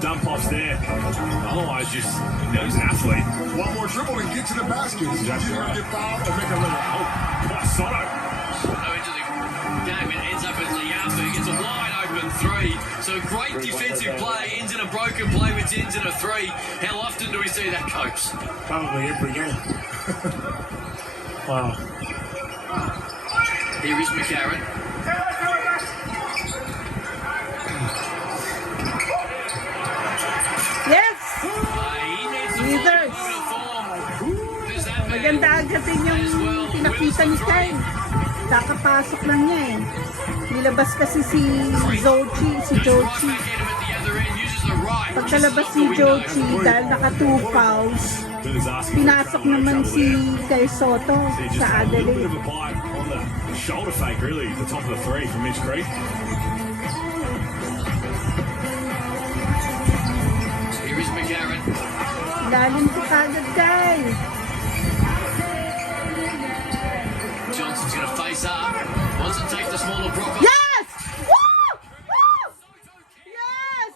Dump offs there. Otherwise, just, he's an athlete. One more dribble and get to the basket. Exactly You're right. going to get fouled or make a layup. Oh, Sotto. Sotto into the game and ends up at Liafu. Gets a wide open three. So great defensive play. Ends in a broken play, which ends in a three. How often do we see that, Copes? Probably every game. Wow. Here is McCarron. Yes! He needs to Leaders. find a form. Does that mean Maganda agatin yung pinakita ni Kai. Kakapasok lang niya eh. Nilabas kasi si Zhou, si Zhou. right back at him at the other end, uses the right. Pagkalabas si Zhou dahil naka 2 fouls, pinasok naman si Kay Sotto sa A little bit Adelaide. of a bite on the shoulder fake, really, the top of the three from Mitch Creek. Here is McCarron. Lalim ko kagad Kai. Johnson's going to face up. Wants to take the smaller Brock. Yes! Woo! Woo! Yes!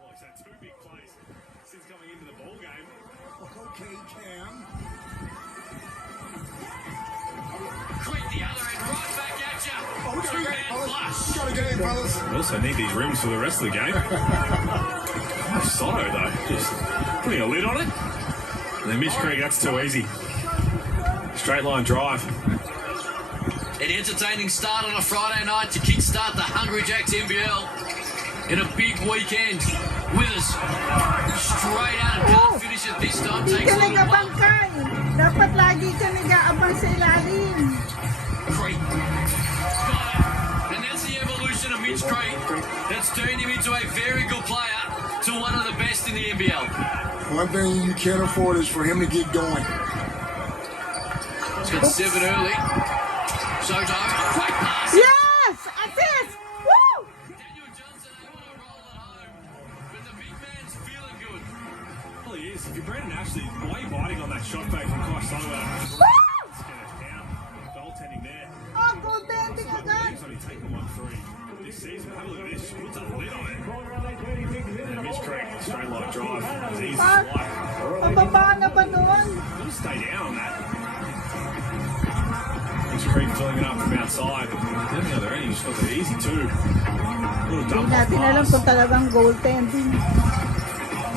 Well, he's had 2 big plays since coming into the ball game. Okay, Cam. Creek the other end, right back at you. Oh, we got a game, Two-man fellas. flush. We got a game, fellas. We also need these rims for the rest of the game. Oh, Sotto, though, just putting a lid on it. And then Mitch Creek, that's too easy. Straight line drive. An entertaining start on a Friday night to kickstart the Hungry Jacks NBL in a big weekend. Withers straight out and can't finish it this time. Hindi Takes ka a little nag-abang bump. Kai. Dapat lagi ka nag-aabang sa ilalim. Creek got it. And that's the evolution of Mitch Creek. That's turned him into a very good player to one of the best in the NBL. One thing you can't afford is for him to get going. He's got 7 early. Sotto, great pass. Yes! Assist! Woo! Daniel Johnson able to roll it home. But the big man's feeling good. Well, he is. If you're Brandon Ashley, why are you biting on that shot fake from Kai Sotto? Let's Woo! get it down. Goaltending there. Oh, goaltending agad. He's only taken 1-3 this season. Have a look at this. Puts a lid on it. And Mitch Creek, straight line drive. As easy as light. Pababa na ba doon? Gotta stay down on that. Mitch Creek filling it up from outside. Then the other end, he just got it easy too. Little Hindi dump natin alam pass. kung talagang goaltending.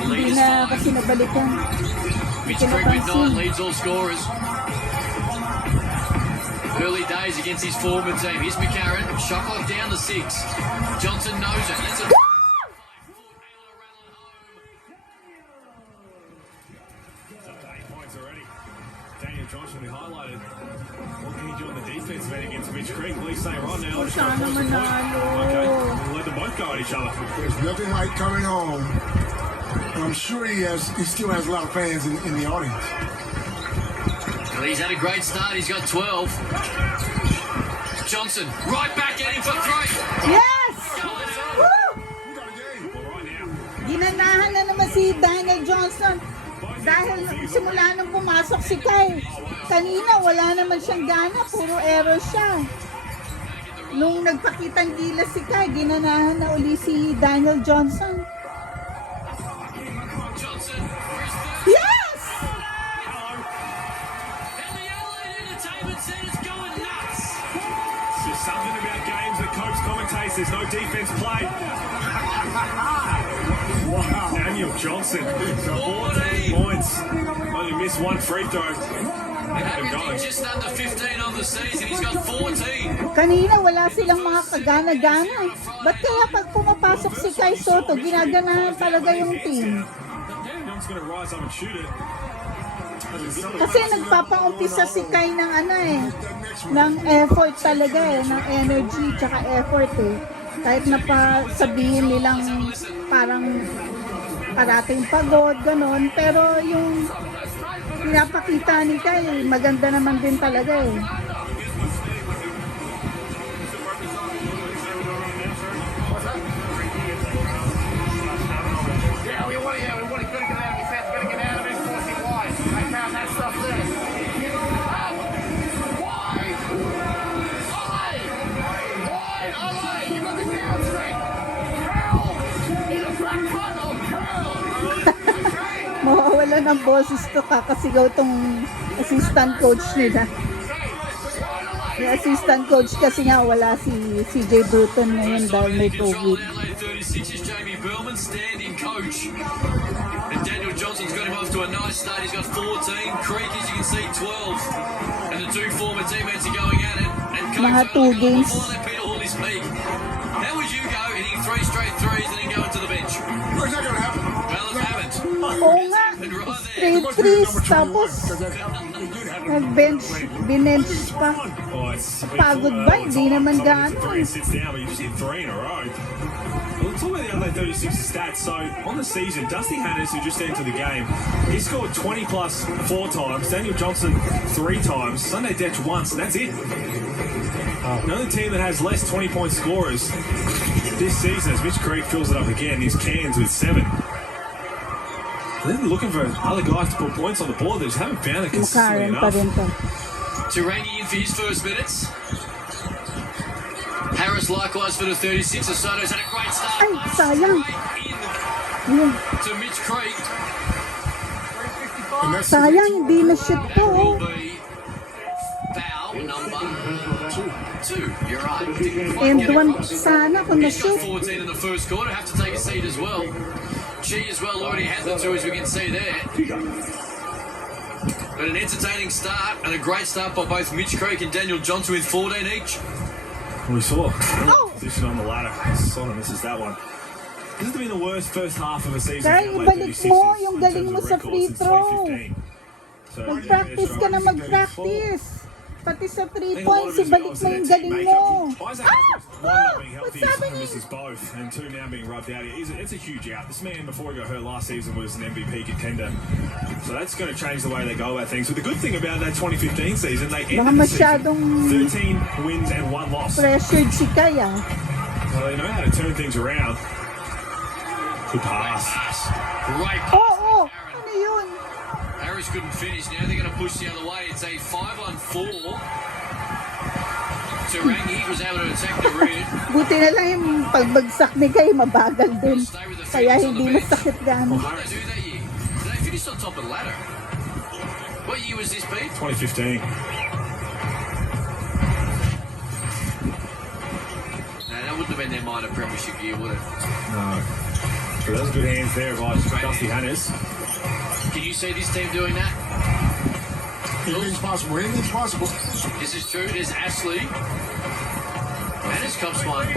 Hindi Lead is na 5. kasi nabalikan. Mitch Creek with 9 leads all scorers. Early days against his former team. Here's McCarron. Shot clock down to 6. Johnson knows it. That's a It's up to 8 points already. Daniel Johnson, we highlighted. What can he do on the defensive end against Mitch Creek? What do you say right now? Oh, sana manalo. Okay, we'll let them both go at each other. There's nothing like coming home. I'm sure he still has a lot of fans in the audience. Well, he's had a great start. He's got 12. Johnson right back at him for 3. Yes! Woo! We got a game. Well, right now, Ginanahan na naman si Daniel Johnson dahil simula nung pumasok si Kai. Kanina wala naman siyang gana, puro error siya. Nung nagpakitang gilas si Kai, ginanahan na uli si Daniel Johnson. Johnson for his third. Yes! And the Adelaide Entertainment Centre's going nuts. it's just something about games that coach commentates. There's no defense played. Wow. Daniel Johnson, 14 points. Only missed 1 free throw. They had him going. Averaging just under 15 on the season. He's got 14. Kanina wala silang mga kagana-gana. Ba't kaya pag pumapasok si Kai Sotto, ginaganahan talaga yung team? Young's going to rise up and shoot it. Kasi nagpapaumpisa si Kai ng ng effort talaga ng energy tsaka effort Kahit na pa sabihin nilang parang parating pagod, ganon. Pero yung pinapakita ni Kai, maganda naman din talaga Yeah, we want to get it out of his head, gotta get out of it, force him wide. I found that stuff there. Wide! Wide! You got the down straight! Hell! In the front front of pala ng boses to, kakasigaw tong assistant coach nila. Yung assistant coach kasi nga wala si CJ Bruton ngayon dahil may COVID. Adelaide 36 is Jamie Burman, standing coach. And Daniel Johnson's got him off to a nice start. He's got 14. Creek, as you can see, 12. And the two former teammates are going at it. And coach Mga 2 games. before they Peter Hawley speak. How would you go hitting 3 straight threes and then going to the bench? It's not gonna happen. Well, it haven't. Oo nga, And right there. straight threes, tapos binench pa. Pagod ba? Hindi naman gaano. Three sits down, but you just hit 3 in a row. Well, let's talk about the Adelaide 36 stats. So, on the season, Dusty Hannes, who just entered the game, he scored 20 plus 4 times. Daniel Johnson 3 times. Sunday Detch once, and that's it. The only team that has less 20-point scorers this season, as Mitch Creek fills it up again, is Cairns with 7. They're looking for other guys to put points on the board. They just haven't found it consistently Makaran pa enough. rin to. Turangi in for his first minutes. Harris likewise for the 36. Sotto's had a great start. Ay, sayang. Straight Yun. in to Mitch Creek. And that's Sayang, hindi na shoot That to. will be foul number 2. You're right. Didn't quite And get it one across. sana kung He's got na-shoot. 14 in the first quarter. Have to take a seat as well. She as well already has the 2, as we can see there. But an entertaining start and a great start by both Mitch Creek and Daniel Johnson with 14 each. We saw Oh! position on the ladder. Sotto misses that one. This has been the worst first half of the season. Kaya for Adelaide ibalik 36 mo in yung terms galing of mo sa records free since throw. 2015. So, Mag-practice ka na mag-practice. Pati sa 3 I think a lot points, of his ibalik goals mo are yung their galing team mo. makeup. Isaac Harris, one not being What's healthy, happening? misses both, and 2 now being rubbed out. It's a huge out. This man, before he got hurt last season, was an MVP contender. So that's going to change the way they go about things. But the good thing about that 2015 season, they Baka ended the masyadong season 13 wins and 1 loss. pressured si Kaya. So they know how to turn things around. Good pass. Great pass. Oo, ano yun? Harris couldn't finish. Now they're going to push the other way. It's a 5-on-4. Turangi was able to attack the rear. Buti na lang yung pagbagsak ni Kay, mabagal din. Stay with the Kaya Phoenix on hindi the bench. masakit gano'n. What did they do that year? They finished on top of the ladder. What year was this, Pete? 2015. No, that wouldn't have been their minor premiership year, would it? No. But that was good hands there by Dusty Hannes. Can you see this team doing that? anything's possible. Anything's possible. This is true. There's Ashley. And it's Copspine.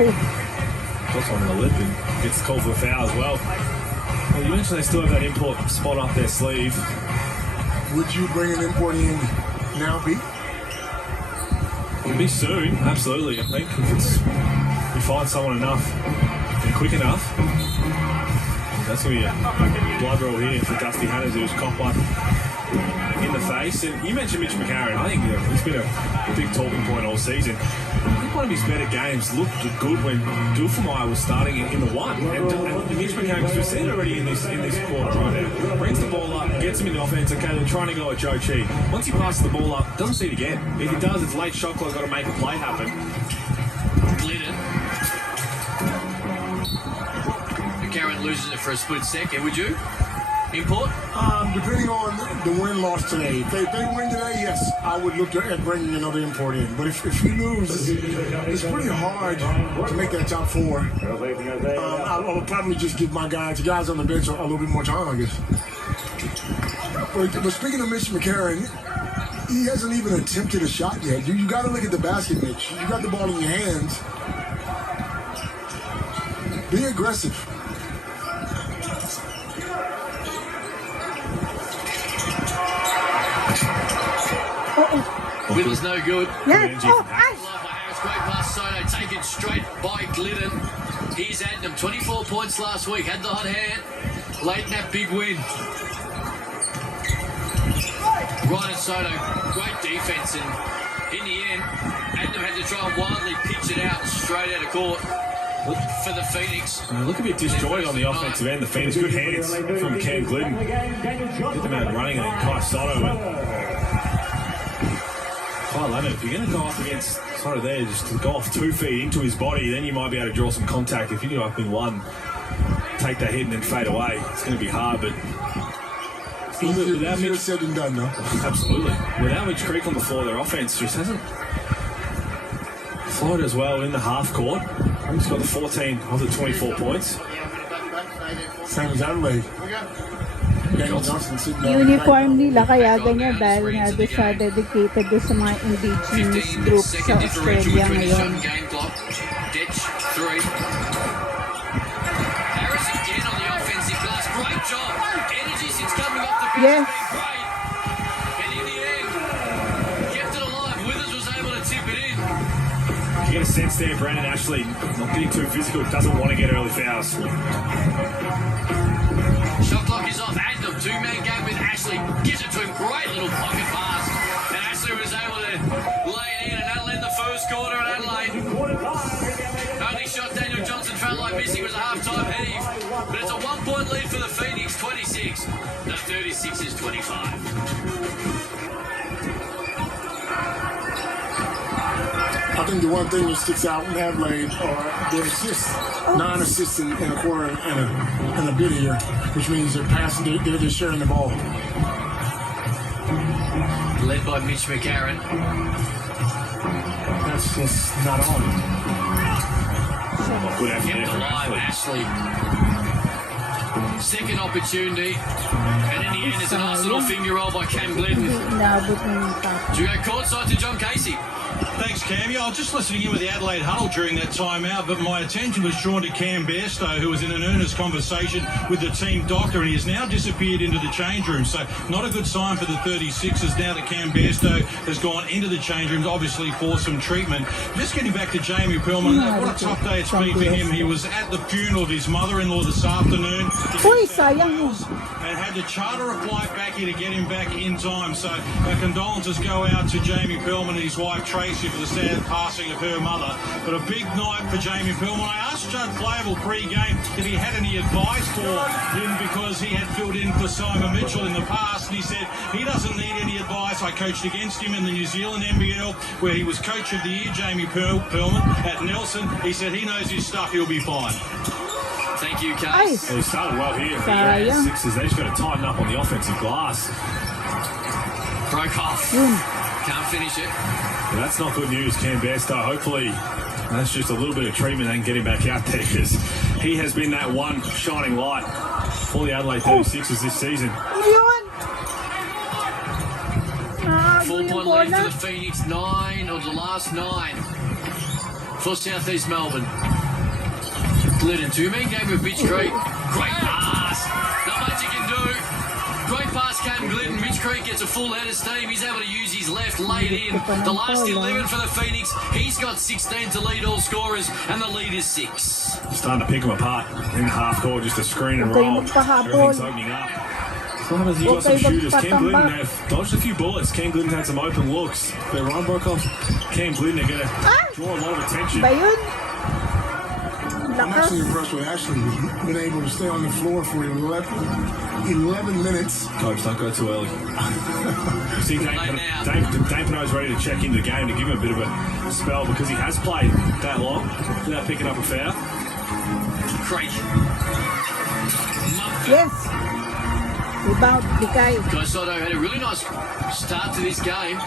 Puts on the lip and gets called for a foul as well. Well, you mentioned they still have that import spot up their sleeve. Would you bring an import in now, Pete? It'll be soon, absolutely. I think if you find someone enough and quick enough, that's going to be a blood roll here for Dusty Hannes, who's caught one in the face. And you mentioned Mitch McCarron. I think it's been a big talking point all season. I think one of his better games looked good when Dulfamire was starting in the 1. And Mitch McCarron, because we've seen it already in this quarter right now, brings the ball up, gets him in the offense. Okay, they're trying to go at Zhou. Once he passes the ball up, doesn't see it again. If he does, it's late shot clock, got to make a play happen. Glidden. McCarron loses it for a split second. Would you? Import? Depending on the win-loss today. If they win today, yes, I would look at bringing another import in. But if you lose, it's pretty hard to make that top 4. I would probably just give the guys on the bench a little bit more time, I guess. But speaking of Mitch McCarron, he hasn't even attempted a shot yet. You got to look at the basket, Mitch. You got the ball in your hands. Be aggressive. Wheeler's no good. Yan. Oh, ay! Love by Harris. Great pass. Sotto taken straight by Glidden. He's had them 24 points last week. Had the hot hand. Late in that big win. Ryan Sotto, great defense, and in the end, Adam had to try and wildly pitch it out straight out of court for the Phoenix. Look a bit disjointed on the offensive end. The Phoenix, good hands from Cam Glidden. Get them out running, and then Kai Sotto. Kyle Leonard, if you're going to go up against Sotto there, just to go off 2 feet into his body, then you might be able to draw some contact. If you go up in 1, take that hit and then fade away, it's going to be hard, but Easier said than done, though. Absolutely. Without Mitch Creek on the floor, their offense just hasn't flowed as well in the half court. He's got the 14 of the 24 points. Same as Adelaide. Daniel Johnson sitting there. Uniform nila kaya ganyan dahil nga doon siya dedicated doon sa mga indigenous 15 groups sa second differential Australia between the shot ngayon. and game clock. Ditch, 3. Harris again on the offensive glass. Great job. Energy since coming off the bench Yes. has been great. And in the end, kept it alive. Withers was able to tip it in. You get a sense there, Brandon Ashley, not getting too physical, doesn't want to get early fouls. Shot clock is off. Adnam, two-man game with Ashley. Gives it to him. Great little pocket pass. And Ashley was able to lay it in, and that'll end the first quarter at Adelaide. Only shot Daniel Johnson felt like missing was a half-time heave. But it's a one-point lead for the Phoenix, 26. The 36 is 25. I think the one thing that sticks out in Adelaide are their assists, 9 assists in a quarter and a bit here, which means they're passing, they're just sharing the ball. Led by Mitch McCarron. That's just not on. Good effort there Kept from alive, Ashley. Ashley. Second opportunity. And in the end, it's a nice little finger roll by Cam Glidden. Hindi inaabot ng top. Do you go courtside to John Casey? Thanks, Cam. Yeah, I was just listening in with the Adelaide huddle during that timeout, but my attention was drawn to Cam Bairstow, who was in an earnest conversation with the team doctor, and he has now disappeared into the change room. So not a good sign for the 36ers now that Cam Bairstow has gone into the change rooms, obviously for some treatment. Just getting back to Jamie Pillman, what a tough day it's been for him. He was at the funeral of his mother-in-law this afternoon. Uy, sayang mo. And had to charter a flight back here to get him back in time. So our condolences go out to Jamie Pillman and his wife Tracy for the sad passing of her mother. But a big night for Jamie Pillman. I asked Judd Flavel pre-game if he had any advice for him because he had filled in for Simon Mitchell in the past, and he said he doesn't need any advice. I coached against him in the New Zealand NBL where he was coach of the year, Jamie Pillman, at Nelson. He said he knows his stuff, he'll be fine. Thank you, Ay, Case. Well, he started well here. Sayang. Sixers, they just got to tighten up on the offensive glass. Broke off. Can't finish it. But that's not good news, Cam Bairstow. Hopefully that's just a little bit of treatment and get him back out there because he has been that one shining light for the Adelaide 36ers this season. ano yun? Nakago yung 4-point lead bola. for the Phoenix, 9 of the last 9 for Southeast Melbourne. Glidden, two-man game with Mitch Creek. Great pass. Not much you can do. Great pass came Glidden. Mitch Creek gets a full head of steam. He's able to use his left, lay it in. The last 11 for the Phoenix. He's got 16 to lead all scorers, and the lead is 6. Starting to pick them apart in the half court, just a screen and Okay, roll. magpahabol. Everything's opening up. Sometimes you got some Okay, shooters. Cam magpatamba. Glidden have dodged a few bullets. Cam Glidden had some open looks. But Ryan Brokoff, Cam Glidden are going to draw a lot of attention. Ba yun? I'm Lakas. actually impressed with Ashley. He's been able to stay on the floor for 11 minutes. Coach, don't go too early. You see, Dane Late now. Pinot's ready to check into the game to give him a bit of a spell because he has played that long without picking up a foul. Creek. Yes. Rebound, Bikay. Guy Sotto had a really nice start to this game.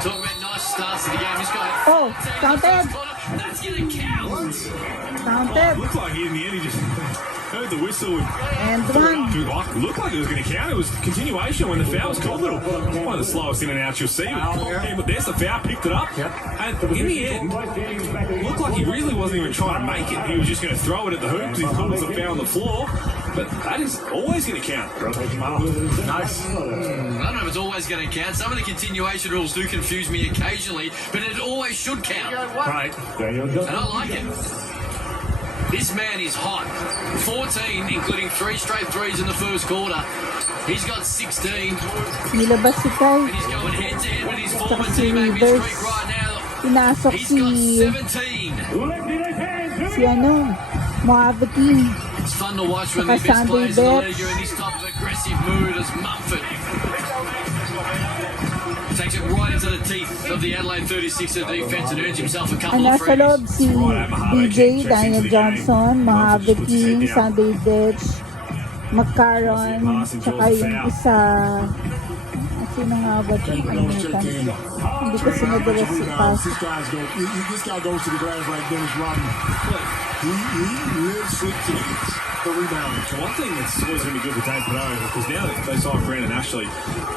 Talking about nice starts to the game. This guy had Oh, counted. That's going to count. Counted. Looked like in the end he just heard the whistle And one. looked like it was going to count. It was continuation when the foul was called. One of the slowest in and outs you'll see. But there's the foul, picked it up. And in the end, looked like he really wasn't even trying to make it. He was just going to throw it at the hoop because he thought it was a foul on the floor. But that is always going to count. Nice. I don't know if it's always going to count. Some of the continuation rules do confuse me occasionally, but it always should count. Right. And I like it. This man is hot. 14, including 3 straight threes in the first quarter. He's got 16, Nilabas si Kai. and he's going head-to-head with his former Tsaka si teammate Mitch Rivers. Creek right now. Pinasok He's got si 17. Moave team. It's fun to watch when the Tsaka best players in the Sunday league are in this type of aggressive mood as Mumford takes it right into the teeth of the Adelaide 36er defense and earns himself a couple Ang of nasa frees. loob si DJ, Daniel Johnson, Moave team, Sunday Ditch, McCarron, tsaka yung isa, sino nga ba ito? Hindi ko sinadala si Pass. This guy goes to the glass like Dennis Rodman. He lives it to the rebound. So one thing that's always going to be good with Dave Pinot, because now they signed Brandon Ashley,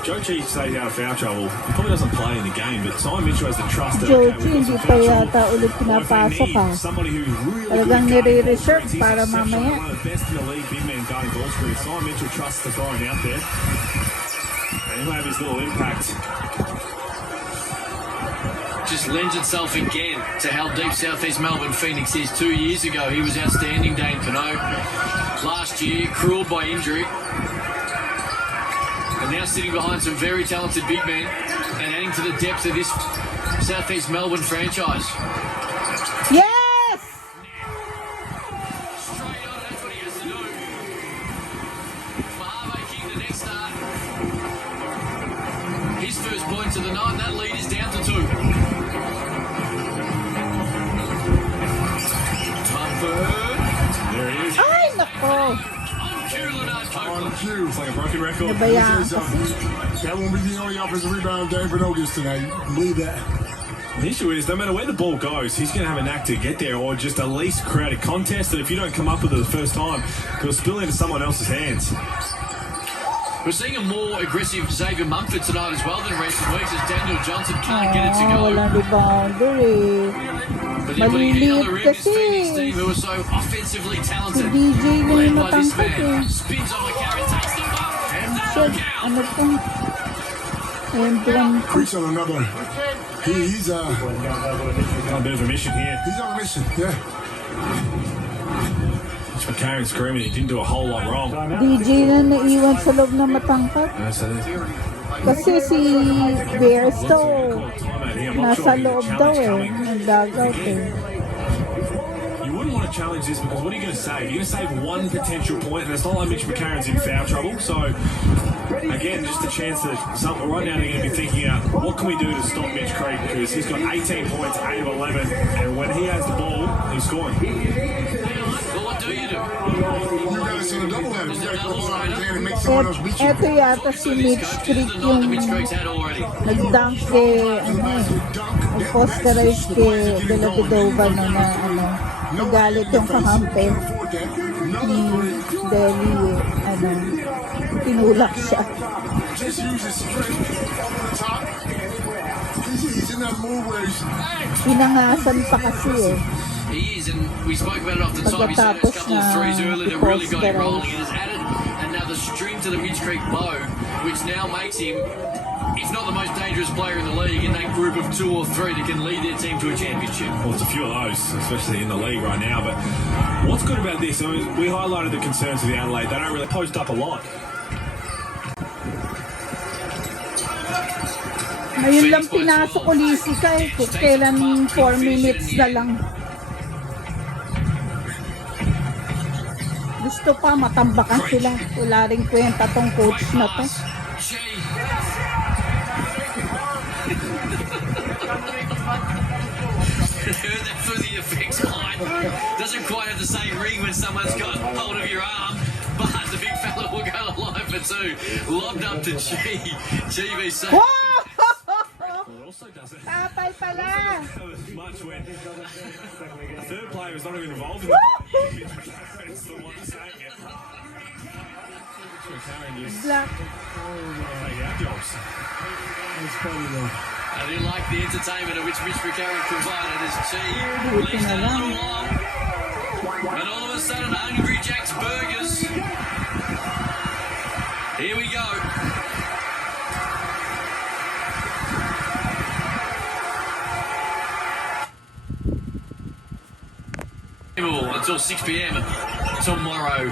Zhou stays out of foul trouble. He probably doesn't play in the game, but Simon Mitchell has the trust that Zhou, hindi pa yata ulit pinapasok ha. somebody who really Talagang nire-reserve para mamaya. one of the best in the league, big man guarding ball screens. Simon Mitchell trusts the throwing out there. And he'll have his little impact. Just lends itself again to how deep Southeast Melbourne Phoenix is. 2 years ago, he was outstanding, Dane Pinot. Last year, cruelled by injury. And now sitting behind some very talented big men and adding to the depth of this Southeast Melbourne franchise. Yes! Straight on, that's what he has to do. Mahave King, the next start. His first points of the night, and that lead is down to 2. There he is. Ay, nako! On cue. It's like a broken record. Nabayaan That kasi. won't be the only offensive rebound Dave Pinot gets tonight. Believe that. The issue is, no matter where the ball goes, he's going to have a knack to get there or just at least create a contest. And if you don't come up with it the first time, it'll spill into someone else's hands. We're seeing a more aggressive Xavier Mumford tonight as well than recent weeks as Daniel Johnson can't get it to go. Walang rebounder eh. But then when you hit on the rim, this Maliliit Phoenix kasi. team who are so offensively Si talented. DJ na Led yung by this matangkad man. eh. Spins on the carrot, takes the bump, and that'll Shit, count. ano to? And then, Crease on another. He's On a bit of a mission here. on a mission. Yeah. McCarron screaming, he didn't do a whole lot wrong. DJ na naiwan sa loob na matangkad. Kasi si Bearstow, nasa loob daw eh. Nagdagaw eh. You wouldn't want to challenge this because what are you going to save? You're going to save one potential point, and it's not like Mitch McCarron's in foul trouble. So, again, just a chance that right now they're going to be thinking out, what can we do to stop Mitch Creek? Because he's got 18 points, 8 of 11, and when he has the ball, he's scoring. Well, what do you do? You gotta see the double header. You gotta go out there and make someone else beat you. Eto yata si Mitch Creek yung nag-dunk kay, nag-posterize kay De La Vedova na nagalit yung kahampi ni Delhi, tinulak siya. Just use his strength over the top. He's in that move where he's Pinangasan pa kasi eh. He is, and we spoke about it off the top. He set a couple of threes earlier that really got him rolling. It has added another string to the Mitch Creek bow, which now makes him, if not the most dangerous player in the league, in that group of 2 or 3 that can lead their team to a championship. Well, it's a few of those, especially in the league right now. But what's good about this, I mean, we highlighted the concerns of the Adelaide. They don't really post up a lot. Ngayon lang pinasok ko Lisica eh. Kailan 4 minutes na lang. Gusto pa matambakan sila. Wala ring kwenta tong coach na to. Heard that through the effects line. Doesn't quite have the same ring when someone's got hold of your arm, but the big fella will go to line for 2. Lobbed up to G. GB so. Tatay pala! Much when a third player is not even involved in it's the one saying it. Black. Take our jobs. It's funny though. I didn't like the entertainment of which Mitch McCarron provided as G leaves that a little long. And all of a sudden, Hungry Jack's Burgers. Here we go. Until 6 p.m. tomorrow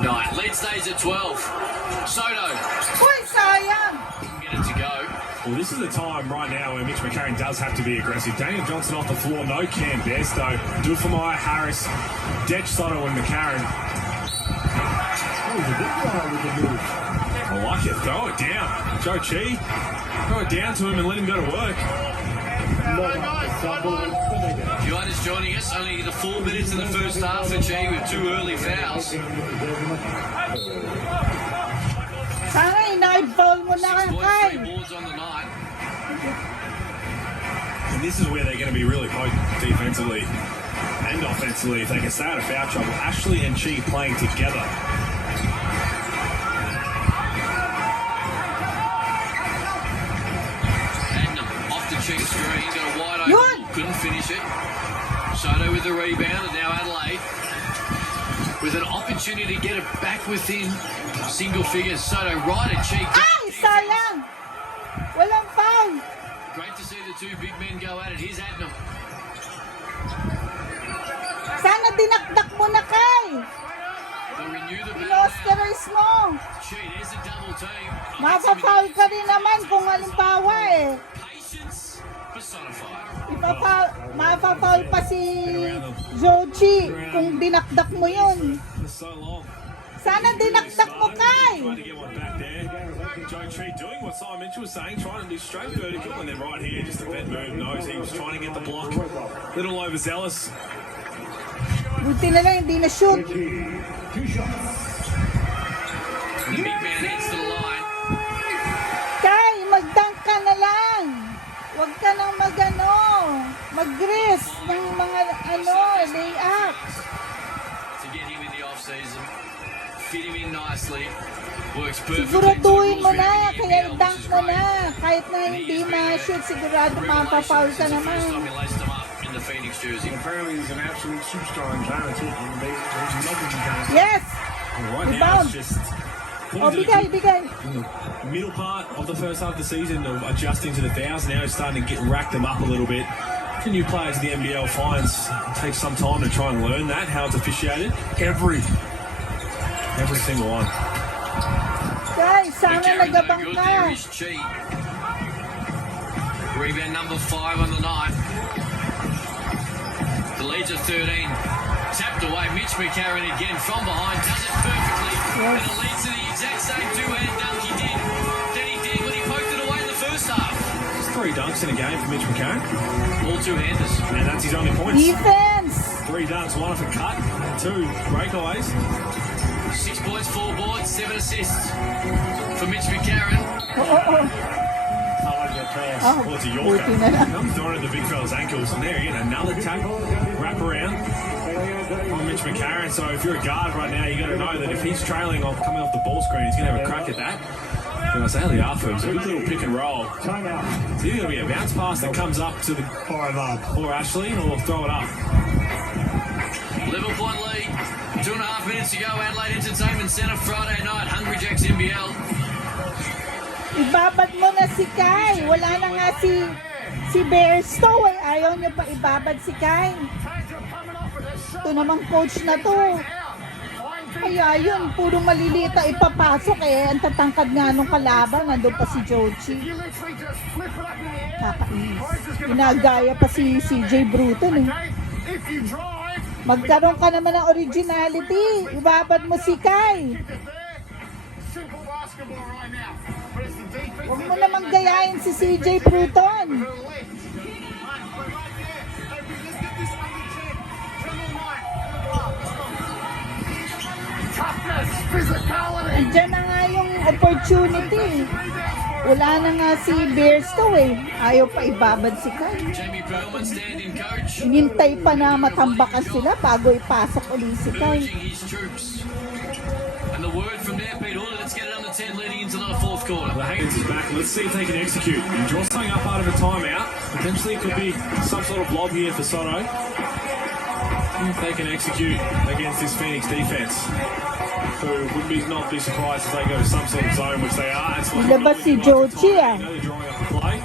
night. Lead stays at 12. Sotto. Uy, sayang! Get it to go. Well, this is the time right now where Mitch McCarron does have to be aggressive. Daniel Johnson off the floor, no Cam Bairstow. Do it for Maya Harris, Detch, Sotto and McCarron. I like it. Throw it down. Zhou. Throw it down to him and let him go to work. If you are just joining us, only the 4 minutes in the first half for G with 2 early fouls. And this is where they're going to be really potent defensively and offensively if they can stay out of foul trouble. Ashley and Chi playing together. Magnum off the cheek screen, got a wide open, Yun! couldn't finish it. Sotto with the rebound, and now Adelaide with an opportunity to get it back within single figures. Sotto right at cheek. Ay, sayang! Walang foul! Great to see the two big men go at it. Here's Adnam. Sana dinakdak mo na, Kai! They'll renew the battle Inosterize mo! Chi, there's a double team. Mapafoul ka rin naman kung halimbawa Patience personified. Mapafoul pa si Zhou kung dinakdak mo yun. For so long. Sana dinakdak mo, Kai! Trying to get one back there. Joe Tree doing what Simon Mitchell was saying, trying to be straight vertical, and then right here, just a vet move. Knows he was trying to get the block. Little overzealous. Buti na lang, hindi na shoot. The big man heads to the line. Kai, mag-dunk ka na lang. Huwag ka nang mag-gris ng mga layup. To get him in the off-season. Fit him in nicely. Works perfectly. Siguraduhin mo na, kaya i-dunk mo na. Kahit na hindi ma-shoot, sigurado mapafoul ka naman. In the Phoenix jersey. Apparently he's an absolute superstar in China too. They love him in China. Yes! Right now, Rebound. it's just O, bigay. in the middle part of the first half of the season of adjusting to the fouls. Now he's starting to rack them up a little bit. For new players in the NBL finds it takes some time to try and learn that, how it's officiated. Every single one. Kai, sana nagabang Good ka. there is Chi. Rebound number 5 on the night. The lead's at 13. Tapped away. Mitch McCarron again from behind. Does it perfectly. And it leads to the exact same two-hand dunk he did. That he did when he poked it away in the first half. There's 3 dunks in a game for Mitch McCarron. All two-handers. And that's his only points. Defense! 3 dunks, 1 off a cut, 2 breakaways. 6 points, 4 boards, 7 assists for Mitch McCarron. Well, it's a Yorker. buti na lang. I'm throwing at the big fella's ankles. And there again, another tackle, wrap around on Mitch McCarron. So if you're a guard right now, you got to know that if he's trailing off, coming off the ball screen, he's going to have a crack at that. And I say the after, it's a good little pick and roll. It's either going to be a bounce pass that comes up to the or Ashley, or throw it up. Level point lead. 2.5 minutes to go. Adelaide Entertainment Centre Friday night. Hungry Jacks NBL. Ibabad mo na si Kai. Wala na nga si Bearstow eh. Ayaw niya pa ibabad si Kai. Ito namang coach na to. Kaya yun, puro malilita ipapasok eh. Ang tatangkad nga nung kalaban. Nandun pa si Jochi. Kakainis. Inagaya pa si CJ Bruton eh. Magkaroon ka naman ng originality. Ibabad mo si Kai. Huwag mo naman gayahin si CJ Bruton. Andiyan na nga yung opportunity. Wala na nga si Bearstow eh. Ayaw pa ibabad si Kai. Jamie Perlman standing coach. Inintay pa na matambakan sila bago ipasok ulit si Kai. Urging his troops. And the word from there, Pete Hall, let's get it under 10 leading into the fourth quarter. The Higgins is back. Let's see if they can execute. And draw something up out of a timeout. Potentially it could be some sort of lob here for Sotto. If they can execute against this Phoenix defense, who would not be surprised if they go to some sort of zone, which they are. That's what Ilabas si Jochi ah. they're drawing up the play.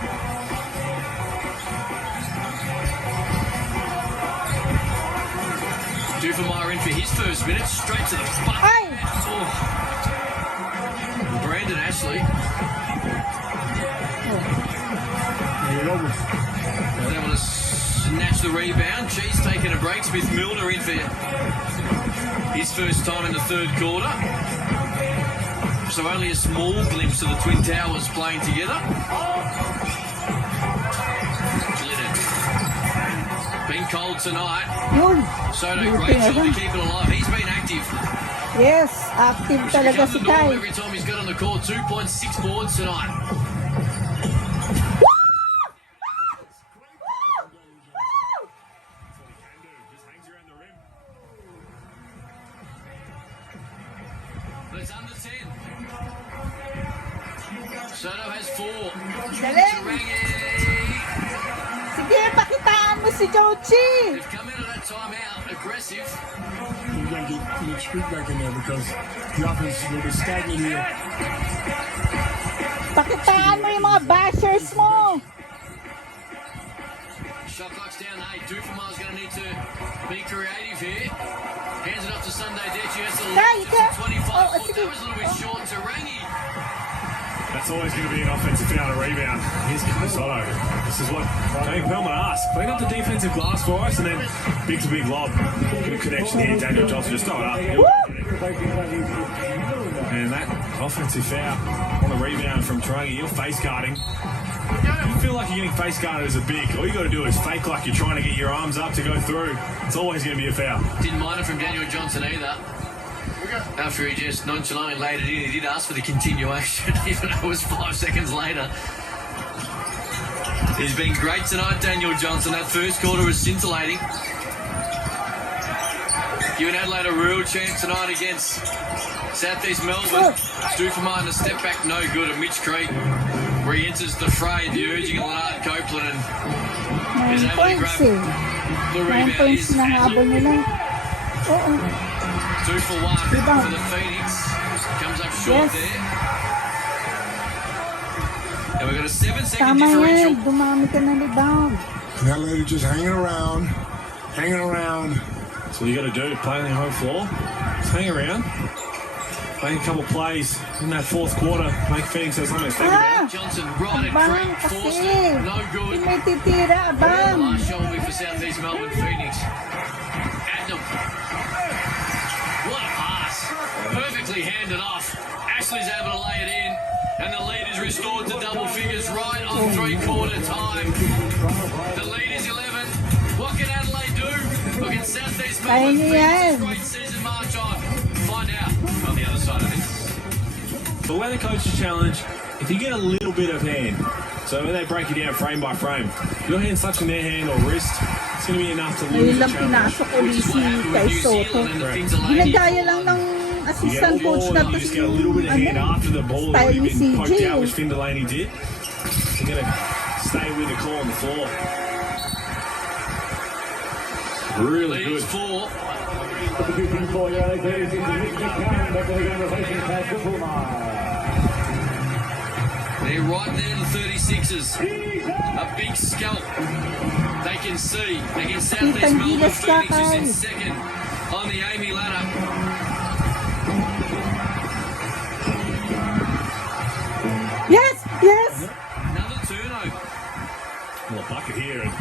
Dufemire in for his first minute, straight to the butt. Ay! Oh. Brandon Ashley. Was able to snatch the rebound. Cheese taking a break. Smith Milner in for his first time in the third quarter. So only a small glimpse of the Twin Towers playing together. Glidden. Been cold tonight. Yun. Sotto, Buti great na job to lang. keep it alive. He's been active. Yes, active talaga Becomes si the norm Kai. every time he's got on the court. 2.6 boards tonight. But it's under 10. Sotto has 4. Galing! Sige, pakitaan mo si Zhou. They've come out of that timeout aggressive. You got to get Nick Street back in there because the offense is a little bit stagnant here. Pakitaan mo yung mga bashers mo. Shot clock's down 8. Dufamar's going to need to be creative here. Hands it off to Sunday Dechi. Has to Guys, lead 25 oh, foot. sige. That was a little bit short to Rangi. That's always going to be an offensive foul and a rebound. Here's Sotto. This is what Dave Pellman asked. Clean up the defensive glass for us, and then big to big lob. Good connection here. Daniel Johnson just throw it up. And that offensive foul on the rebound from Tarangi. You're face guarding. You feel like you're getting face guarded as a big. All you got to do is fake like you're trying to get your arms up to go through. It's always going to be a foul. Didn't mind it from Daniel Johnson either. After he just nonchalantly laid it in, he did ask for the continuation, even though it was 5 seconds later. He's been great tonight, Daniel Johnson. That first quarter was scintillating. Giving Adelaide a real chance tonight against Southeast Melbourne. Dufamar in a step back, no good. And Mitch Creek re-enters the fray, the urging of Leonard Copeland, and is 9 able to points grab eh. the 9 rebound. points na habol nila. Oo. 2 for 1 for the Phoenix. Comes up short there. And we've got a 7-second Tama differential. yan. Dumami ka na rebound. That lady just hanging around. That's what you got to do. Play on your home floor. Just hang around. Make a couple of plays in that fourth quarter. Make Phoenix have something to think about. Johnson right at Abang Creek, forced kasi. it. No good. May titira, The abang. last shot will be for Southeast Melbourne Phoenix. Adnam. What a pass. Perfectly handed off. Ashley's able to lay it in. And the lead is restored to double figures right on 3-quarter time. The lead is 11. What can Adelaide do? Look at Southeast Kaya Melbourne niyo yan. Phoenix. Great season march on. Find out on the other side of this. The weather coach's challenge, if you get a little bit of hand, so when they break it down frame by frame, your hand's touching their hand or wrist, it's going to be enough to lose Ngayon the lang challenge. pinasok ulit si kay Sotto. Ginagaya lang ng assistant coach na to You just get a little bit of hand after the ball style already ni been poked CJ. out, which Finn Delaney did. You're going to stay with the call on the floor. Really Lead is good. 4. They're right there, the 36ers. A big scalp. They can see against Southeast Kitang Melbourne. gilas ka, Phoenix is in Kai. second on the Amy ladder. Yes! Yes! Another turnover. Well, a bucket here, and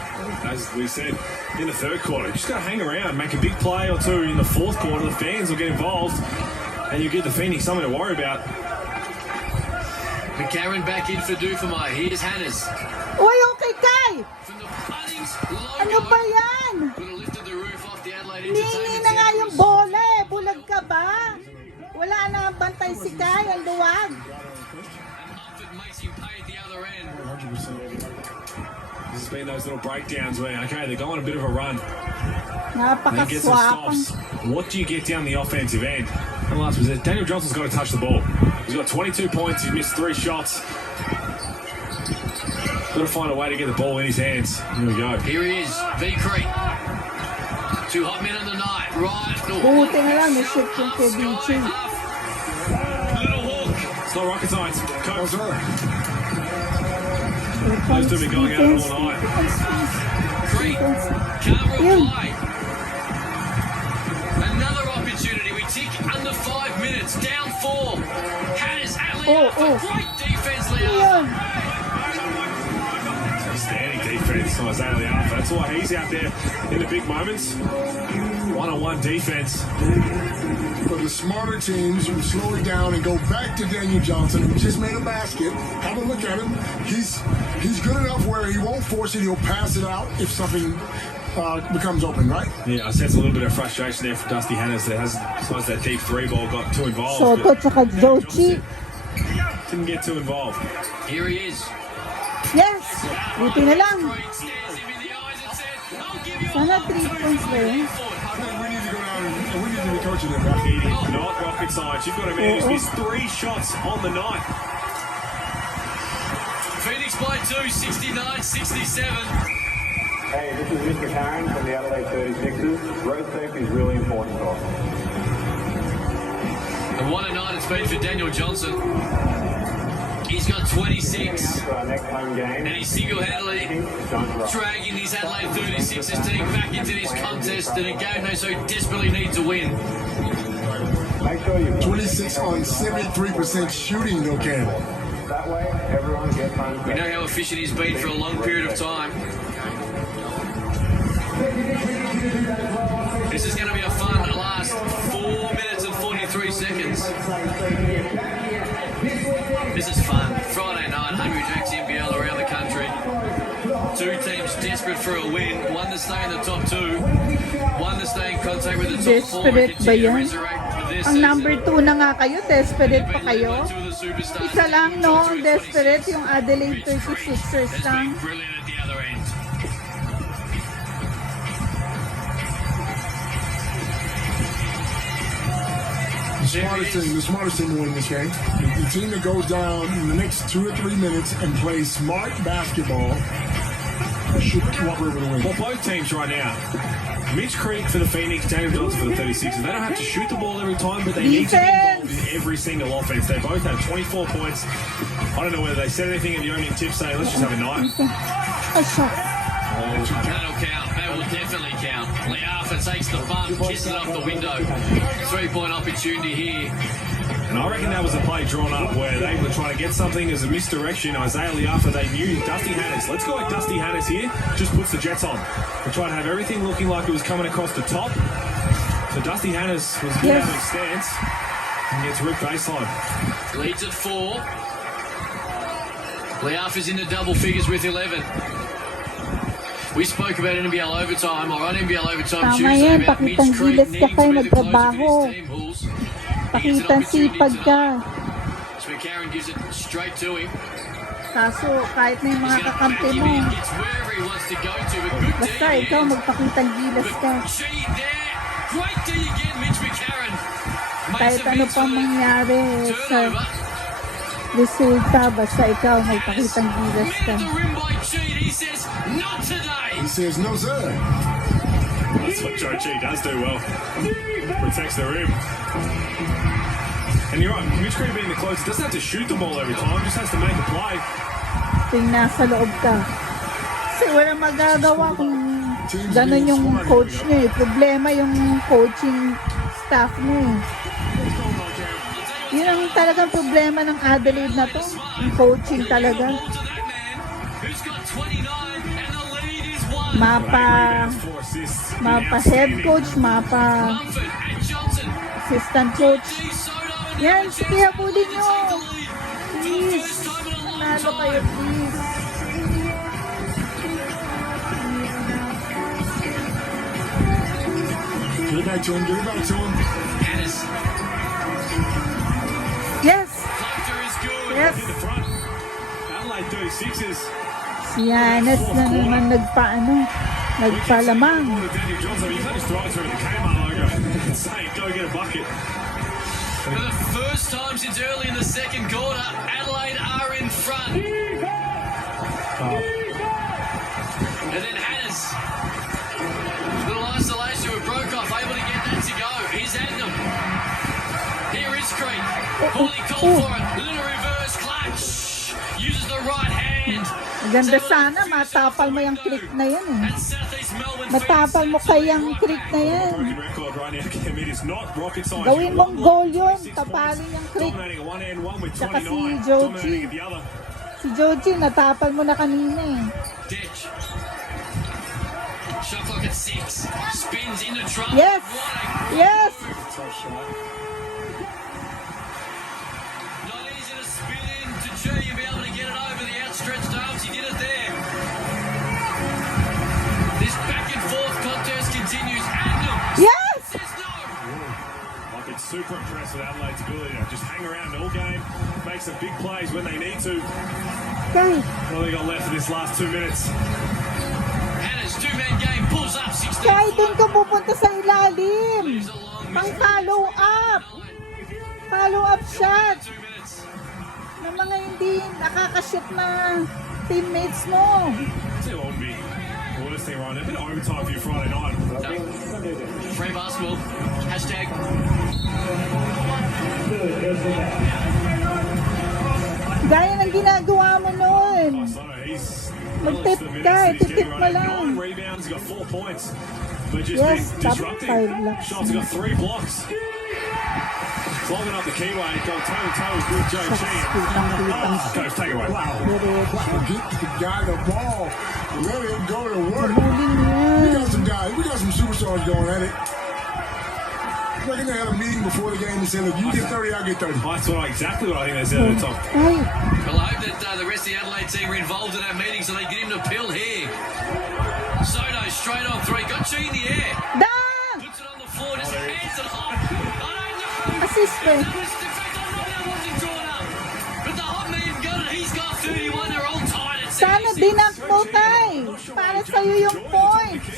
as we said, in the third quarter, you just got to hang around, make a big play or two in the fourth quarter. The fans will get involved, and you give the Phoenix something to worry about. McCarron back in for Dufamar. Here's Hannes. Uy, okay, Kai! From the puntings, low Ano ba yan? Could have lifted the roof off the Adelaide Hindi Entertainment na nga yung Centre. bola eh. Bulag ka ba? Wala na bantay si Kai, ang luwag. And Mumford makes him pay at the other end. 100%. This has been those little breakdowns where, okay, they're going a bit of a run. Then get some Napakaswapang. stops. What do you get down the offensive end? And last was it. Daniel Johnson's got to touch the ball. He's got 22 points. He's missed 3 shots. Got to find a way to get the ball in his hands. Here we go. Here he is, V Creek. 2 hot men on the night, right? Buti na lang, may shoot yung kay BJ. Little hook. It's not rocket science. Coach. Sir. Those two have been going at it all night. Creek can't reply. Another opportunity. We tick under 5 minutes. Down 4. Hannes Adelaide. Great defense, Leo. Yun. Outstanding defense on Isaiah Leafa. That's why he's out there in the big moments. One-on-one defense. For the smarter teams who slow it down and go back to Daniel Johnson, who just made a basket. Have a look at him. He's good enough where he won't force it. He'll pass it out if something becomes open, right? Yeah, I sense a little bit of frustration there from Dusty Hannes that hasn't, besides that deep 3 ball, got too involved. Sotto but tsaka Zhou. didn't get too involved. Here he is. Yes! Buti na lang. Creek stares him in the eyes and says, I'll give you Sana a 3 points ba yun? I think we need to go down and we need to Somebody coaching him. It is not rocket science. You've got a man who's missed 3 shots on the night. Phoenix by 2, 69-67. Hey, this is Mr. Karen from the Adelaide 36ers. Road safety is really important to us. And what a night it's been for Daniel Johnson. He's got 26. For our next home game. And he's single-handedly dragging his Adelaide 36ers team back into this contest in a game they so desperately need to win. Make sure you 26 on 73% shooting, though, Cam. that way everyone gets home. We know how efficient he's been for a long period of time. This is going to be a fun last 4 minutes and 43 seconds. This is fun. Friday night, Hungry Jacks NBL around the country. 2 teams desperate for a win. One to stay in the top 2. One to stay in contact with the top 4. Desperate ba yan? Ang number 2 na nga kayo, desperate pa kayo. Isa lang, no? Desperate yung Adelaide 36ers lang. Brilliant at the other end. The smartest team to win this game. The team that goes down in the next 2 or 3 minutes and plays smart basketball should walk over the win. Well, both teams right now. Mitch Creek for the Phoenix, Daniel Johnson for the 36ers. They don't have to shoot the ball every time, but they need to be involved in every single offense. They both have 24 points. I don't know whether they said anything in the opening tip saying, let's just have a night. That'll count. That will definitely count. Leafa takes the bump, kisses it off the window. 3-point opportunity here. And I reckon that was a play drawn up where they were trying to get something as a misdirection. Isaiah Leafa, they knew Dusty Hannes. Let's go like Dusty Hannes here. Just puts the Jets on. They try to have everything looking like it was coming across the top. So Dusty Hannes was good out of his stance and gets ripped baseline. Leads at 4. Leafa's in the double figures with 11. We spoke about NBL overtime or on NBL overtime Tama Tuesday yan, about Mitch pakitang Creek gilas ka needing to kayo, be the closer to nagtrabaho. his team, Bulls. Pakitang sipag ka. So Karen gives it straight to him. Kaso, kahit na yung mga He's going to back kakampi him mo, in, gets wherever he wants to go to, but good basta D ikaw again. magpakitang gilas ka. But G there, great D again, Mitch McCarron. Kahit ano pang mangyari sa Turnover. resulta, basta ikaw magpakitang gilas ka. Minute the rim by Cheat, he says, not today. He says, no, sir. That's what Joe G does do well. Protects the rim. And you're right, Mitch Creek being the closer doesn't have to shoot the ball every time, just has to make a play. Tuwing nasa loob ka. Kasi walang magagawa kung ganun yung coach nyo eh. Problema yung coaching staff nyo eh. Yun ang talagang problema ng Adelaide na to. Yung coaching talaga. Ball to that man, who's got 29, and the lead is 1. Mapa head coach, mapa Mumford and Johnson. assistant coach. D. Sotto and Yan, Johnson sige, habulin nyo. take the lead for the Please. first time in a long Nalo kayo, time. please. Give it back to him. Give it back to him. Hannes. Yes! Cluster is good. Yes! In the front. Adelaide 36ers. Si Yanes na naman nagpalamang. Daniel Johnson, you can't just throw it through the Kmart logo and say, go get a bucket. For the first time since early in the second quarter, Adelaide are in front. And then Hannes. Little isolation with Brokoff, able to get that to go. Here's Adnam. Here is Creek. Poorly called for it. Little reverse clutch. Uses the right hand. Maganda sana, matapal mo yung click na yan eh. And Southeast Melbourne Matapal mo kayang click na yan. Broken record right now, Cam. It is not rocket science. Gawin mong goal yun, tapalin yung click. Dominating at one end, one with Tsaka 29. si Zhou. Dominating at the other. Si Joji, natapal mo na kanina eh. Ditch. Shot clock at 6. Spins into trouble. Yes! Yes! Tough shot. Not easy to spin in to G and be able to get it over the outstretched arms. He did it there. This back and forth contest continues. Adnam Yes! says no. I've been super impressed with Adelaide's ability to just hang around all game, make some big plays when they need to. Kay, What have they got left in this last 2 minutes? Hannah's 2-man game pulls up 16. kay, doon ka pupunta sa ilalim. Leaves a long Pang follow up. Follow up shot. 2 minutes. Ng mga hindi nakakashoot na teammates mo. Tell you what would be the worst thing right now. A bit of overtime for you Friday night. Free basketball. Hashtag. Gaya ng ginagawa mo nun. Sotto, he's Mag-tip the ka, minutes he's tip getting mo right now. lang. 9 rebounds, he's got 4 points. But just Yes, been top disrupting. 5 blocks. Shots, he's got 3 blocks. Clogging up the keyway, got toe-to-toe with Zhou. Coach, take it away. Get the guy the ball. Let him go to work. Huling We yan. got some guys. We got some superstars going at it. I reckon they had a meeting before the game and said, look, you get 30, I'll get 30. That's exactly what I think they said at the top. Ay, Well, I hope that the rest of the Adelaide team are involved in that meeting so they get him to pill here. Sotto straight on 3. Got Zhou in the air. dang! Puts it on the floor. Just hands it hot. I don't know. Assist eh. That was, in fact, I'm not now watching drawn up. But the hot man got it. He's got 31. They're all tied at 76. Sana dinak mo, Tay. Para sa'yo yung points.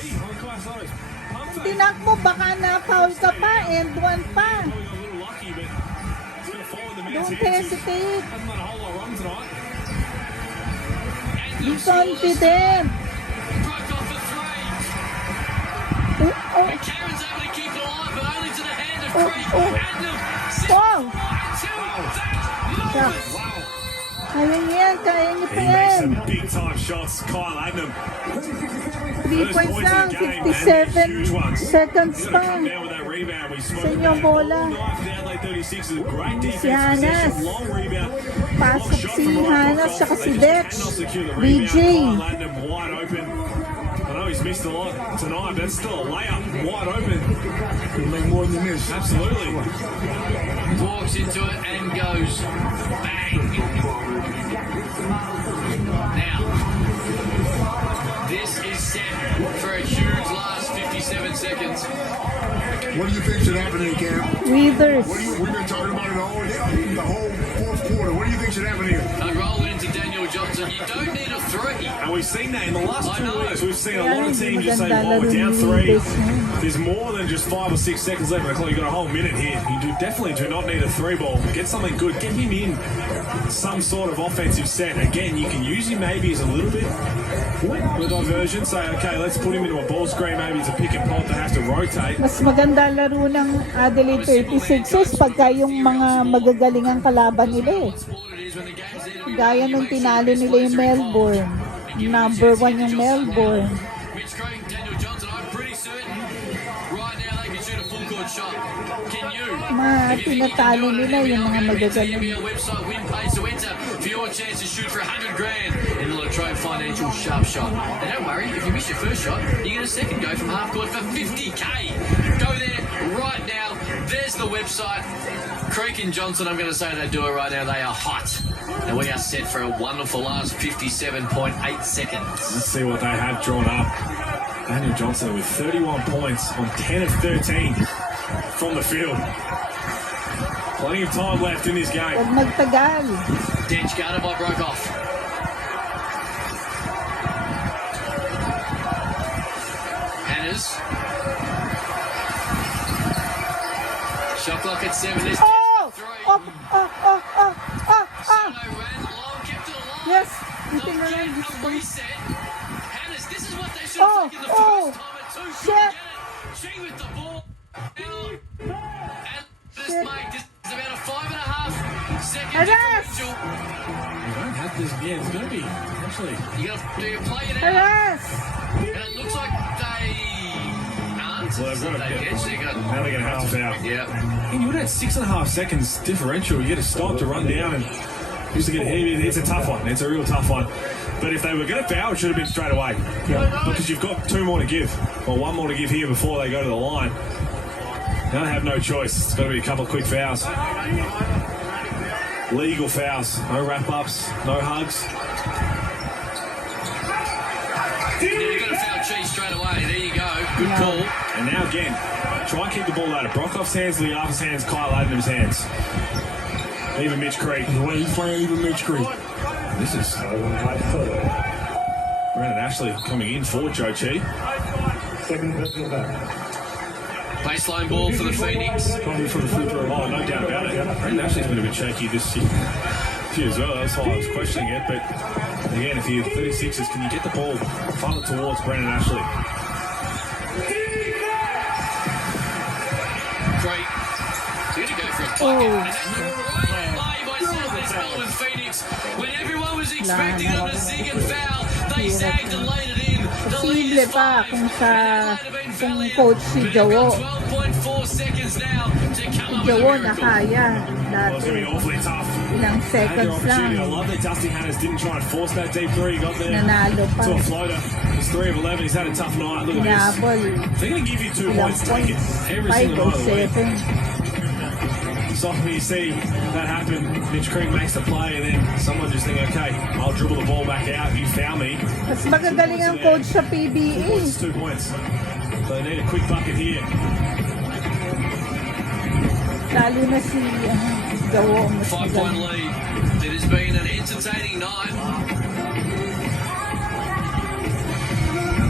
Dinak mo, baka na-foul ka pa and one pa. Don't hesitate. Be confident. Broke off for 3. Oh, And Karen's able to keep it alive, but only to the hand of Oh, Creek. oh. Adnam. Wow. To that moment. Kaya niya pa He makes yan. some big-time shots. Kyle Adnam. 3 points points lang, in the game, 57 and huge ones. seconds He's pa. gonna come down with that rebound. We spoke Sa inyong about it bola. all night for the Adelaide 36 is a great defense Hanas. possession, long rebound. Pasok Long shot si from right Hanas across. saka They si just Dex. cannot secure the rebound. BJ. Kyle Adnam wide open. I know he's missed a lot tonight, but it's still a layup wide open. He'll make more than this. Absolutely. Walks into it and goes bang. Now, this is set for a huge last 57 seconds. What do you think should happen here, Cam? Weathers. We've been talking about it the whole fourth quarter. What do you think should happen here? And roll it into Daniel Johnson. You don't need a 3. And we've seen that in the last I 2 know. weeks. We've seen a Kaya lot of hindi teams just say, maganda oh, we're down laro 3. ni Desmond. There's more than just 5 or 6 seconds left in the clock. You've got a whole minute here. You definitely do not need a 3 ball. Get something good. Get him in some sort of offensive set. Again, you can use him maybe as a little bit of a diversion. Say, okay, let's put him into a ball screen. Maybe it's a pick and pop that has to rotate. Mas maganda laro ng Adelaide 36ers pagka yung mga magagaling ang kalaban nila eh. Gaya nung tinalo nila yung Melbourne. Number 1 yung Melbourne. Mitch Creek, Daniel Johnson, I'm pretty certain right now they can shoot a full court shot. Can you? If you think you can Tinatalo do it nila on yung mga NBL, go to the magagaling. NBL website, win pays to enter for your chance to shoot for $100,000 in the Latrobe Financial Sharp Shot. And don't worry, if you miss your first shot, you get a second go from half court for $50,000. Go there right now. There's the website. Creek and Johnson, I'm going to say they do it right now. They are hot. And we are set for a wonderful last 57.8 seconds. Let's see what they have drawn up. Daniel Johnson with 31 points on 10 of 13 from the field. Plenty of time left in this game. Huwag magtagal. Dench guarded by Brokoff. Hannahs. Shot clock at 7. There's Oh! 3. Oh! Sotto ran long, kept it alive. Yes! They'll Hindi na get lang a gusto. reset. Hannahs, this is what they should Oh, have taken the oh, first time at 2. shit. She with the ball. And this, Shit. mate, this is about a 5.5 second Hannahs! differential. You don't have this. Yeah, it's going to be actually. You gotta do you play it out. Alas! And it looks like they aren't. Well, they've got to They get. get, so you got, Now they're going to have to foul. yeah. You would have 6.5 seconds differential. You get a stop to run down and used to get hit. It's a tough one. It's a real tough one. But if they were going to foul, it should have been straight away. Because you've got 2 more to give, or 1 more to give here before they go to the line. They have no choice. It's got to be a couple of quick fouls. Legal fouls. No wrap-ups, no hugs. You got to foul Cheese straight away. There you go. Good call. And now again, try and keep the ball out of Brokoff's hands, Liafa's hands, Kyle Adnam's hands. Even Mitch Creek. The way he's playing, even Mitch Creek. This is Brandon Ashley coming in for Zhou. Baseline ball for the Phoenix. Probably for the flipper. Oh, no doubt about it. Brandon Ashley's been a bit shaky this year as well. That's why I was questioning it. But again, if you're 36ers, can you get the ball, funnel it towards Brandon Ashley? Great. Going to go for a bucket. And that's a great play by Southeast Melbourne Phoenix. When everyone was expecting them to zig and foul, they zagged and laid it in. The lead Posible is pa 5. kung coach si Zhou. 12.4 seconds now to come up with a Zhou miracle. nakaya Well, it's going to be dati. awfully tough. Ilang Had their seconds opportunity. I lang. love that Dusty Hannes didn't try and force that deep three. He got there Nanalo pa. to a floater. He's 3 of 11. He's had a tough night. Look at this. Pinabol. If they're going to give you 2 Ilang points, take it points? every 5 single or night of the week. 7. So when you see that happen, Mitch Creek makes the play, and then someone just think, okay, I'll dribble the ball back out. You foul me. Mas magagaling ang coach sa 2 PBA. points, 2 points. So they need a quick bucket here. Lalo na si Zhou. Mas 5-point magaling. lead. It has been an entertaining night.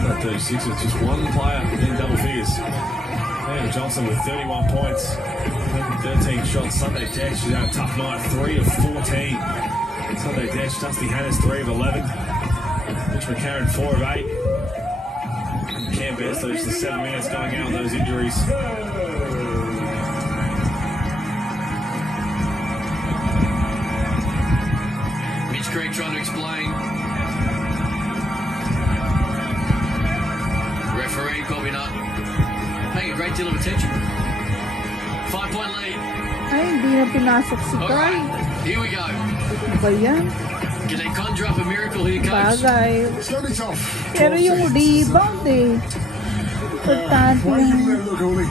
That 36 is just one player in double figures. And Johnson with 31 points, 13 shots. Sunday Dash, she's had a tough night, 3 of 14. Sunday Dash, Dusty Hannes, 3 of 11. Mitch McCarron, 4 of 8. And Cam Bairstow, just the 7 minutes going out with those injuries. Mitch Creek trying to explain. Referee probably not paying a great deal of attention. 5-point lead. Ay, hindi na pinasok si All Kai. right, here we go. Ano ba yan? Can they conjure up a miracle here, coach? Bagay. It's gonna be tough. Pero yung rebound eh. Importante Why you yung let look, Oli?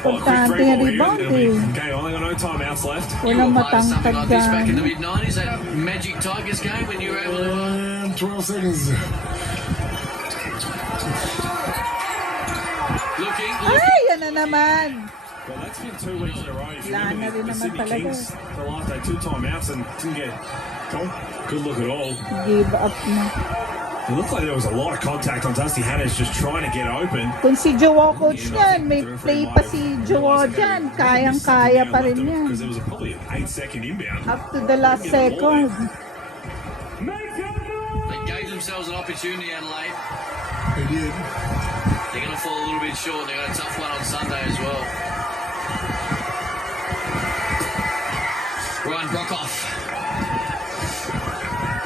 importante yung rebound eh. Okay, only got no timeouts left. Walang You were part of something matangkad like this back in the dyan. mid-90s, that Magic Tigers game when you were able to... And 12 seconds. Looking. Ay, yan na naman. Well, that's been 2 weeks in a row. If you Wala na remember rin the naman Sydney talaga. Kings, the last day, 2 timeouts and didn't get good look at all. Give up na. It looked like there was a lot of contact on Dusty Hannes just trying to get open. Kung si Joe coach yan, may play pa si Joe dyan. Kayang-kaya pa rin yan. Because there was probably an 8-second inbound. Up to the last second. They gave themselves an opportunity, Adelaide. They did. They're going to fall a little bit short. They got a tough one on Sunday as well. Ryan Brockhoff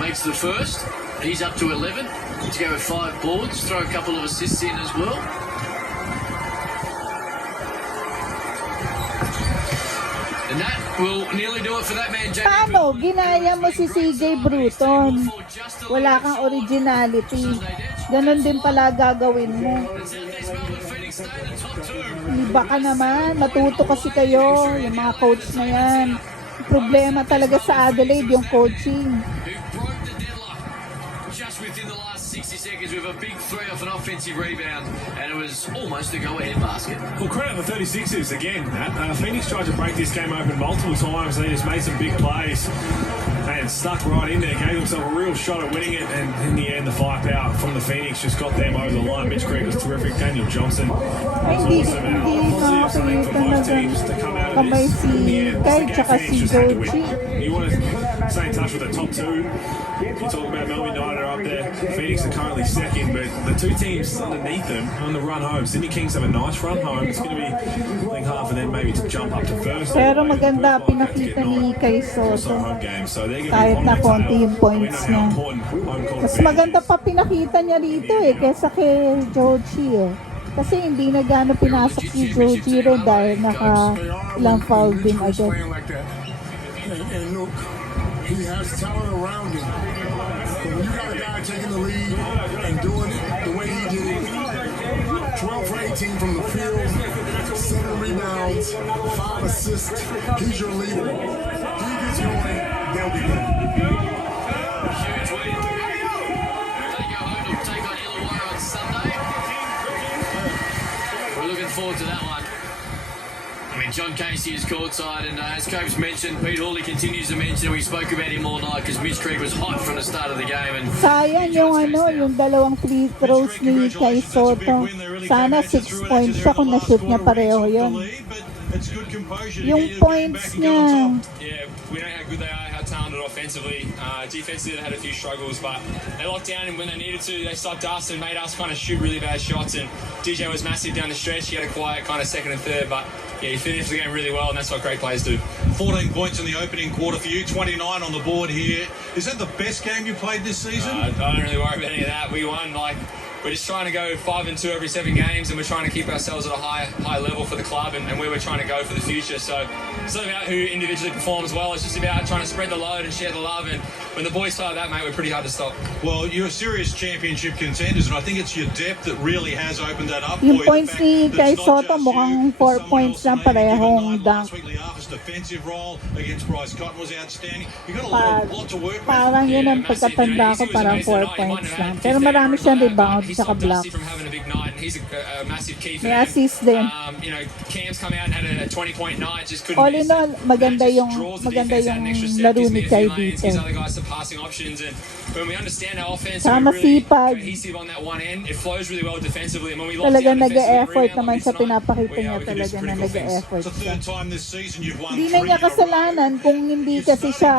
makes the first. He's up to 11. To go with 5 boards. Throw a couple of assists in as well. And that will nearly do it for that man, Jamie. Paano? Ginaya mo si CJ Bruton. Wala kang originality. Ganon din pala gagawin mo. Southeast Melbourne Phoenix stay in the top 2. Iba ka naman. Matuto kasi kayo. Yung mga coach na yan. Problema talaga sa Adelaide yung coaching. Who broke the deadlock just within the last 60 seconds with a big three off an offensive rebound, and it was almost a go-ahead basket. Well, credit the 36ers again. Phoenix tried to break this game open multiple times. They just made some big plays and stuck right in there, gave themselves a real shot at winning it, and in the end, the firepower from the Phoenix just got them over the line. Mitch Creek was terrific. Daniel Johnson Ay, was hindi awesome. And a positive something for nakakita na both teams to come out of kamay this. si In the end, Kai the tsaka Phoenix si just had to Joji. win. You want to stay in touch with the top 2. You talk about Melbourne United are up there. Phoenix are currently second, but the 2 teams underneath them on the run home. Sydney Kings have a nice run home. It's going to be, I think, hard for them maybe to jump up to first. Pero maganda pinakita ni Kai Also Sotto. home game, so they're going to Kahit be na on their konti tail. yung points We know how niya. important home court Mas advantage maganda is. pa pinakita niya rito eh, kesa kay Joji eh. Kasi hindi na gano'ng pinasok si Joji rin dahil naka ilang foul din Mitch agad. playing like that. And look, he has talent around him. But when you got a guy taking the lead and doing it the way he did, 12 for 18 from the field, 7 rebounds, 5 assists. He's your leader. He gets going, they'll be good. Huge win. They go home to take on Illawarra on Sunday. We're looking forward to that one. I mean, John Casey is courtside, and as Coach mentioned, Pete Hawley continues to mention, we spoke about him all night because Mitch Creek was hot from the start of the game. And Sayang yung yung dalawang free throws ni kay Sotto. Sana 6 points siya kung na-shoot niya pareho yun. Yung points niya. Yeah, we know how good they are, how talented offensively. Defensively, they had a few struggles, but they locked down, and when they needed to, they stopped us and made us kind of shoot really bad shots. And DJ was massive down the stretch. He had a quiet kind of second and third, but yeah, he finished the game really well, and that's what great players do. 14 points in the opening quarter for you, 29 on the board here. Is that the best game you played this season? I don't really worry about any of that. We won. We're just trying to go 5-2 every 7 games, and we're trying to keep ourselves at a high level for the club and where we're trying to go for the future. So it's not about who individually performs well. It's just about trying to spread the load and share the love. And when the boys start that, mate, we're pretty hard to stop. Well, you're serious championship contenders, and I think it's your depth that really has opened that up Yung for you. points ni kay Sotto mukhang 4 points na parehong dunk. Defensive role against Bryce Cotton was outstanding. You got a lot to work with. Parang yun ang pagkatanda ko, parang 4 points lang. Pero marami siyang rebound sa block. May assist din. Cam's come out and had a 20-point night, just couldn't All in all, maganda yung laro ni Kai dito. When we understand our offense, Sama we're really sipag. cohesive on that one end. It flows really well defensively, and when we lock Talaga down defensively, nag-e-effort rebound naman like sa this tonight, pinapakita niya, we can do talaga some na critical things. nag-e-effort It's the siya. third time this season you've won Hindi na niya kasalanan kung hindi kasi siya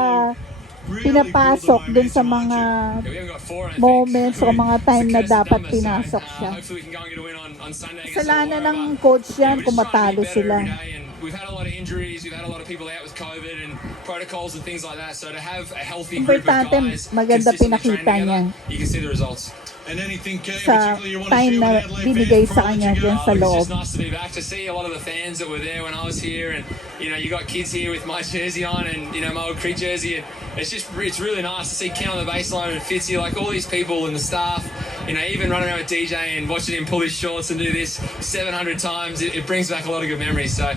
pinapasok dun sa mga Yeah, we haven't got 4, I think. moments o mga time na It's a curse dapat number, so, pinasok siya. hopefully we can go and get a win on Sunday against Kasalanan Adelaide, ng but, coach yeah, yan we're kung just trying to matalo get better sila. every day, and we've had a lot of injuries, we've had a lot of people out with COVID and protocols and things like that, so to have a healthy group of Importante, guys maganda consistently train pinakita niya together, you can see the results. And anything sa particularly you want to time share na with Adelaide binigay fans sa before I let kanya you go? dyan sa It's loob. just nice to be back, to see a lot of the fans that were there when I was here, and you got kids here with my jersey on and my old Creek jersey, and it's really nice to see Ken on the baseline and Fitzy, like all these people and the staff, even running around with DJ and watching him pull his shorts and do this 700 times. It brings back a lot of good memories. So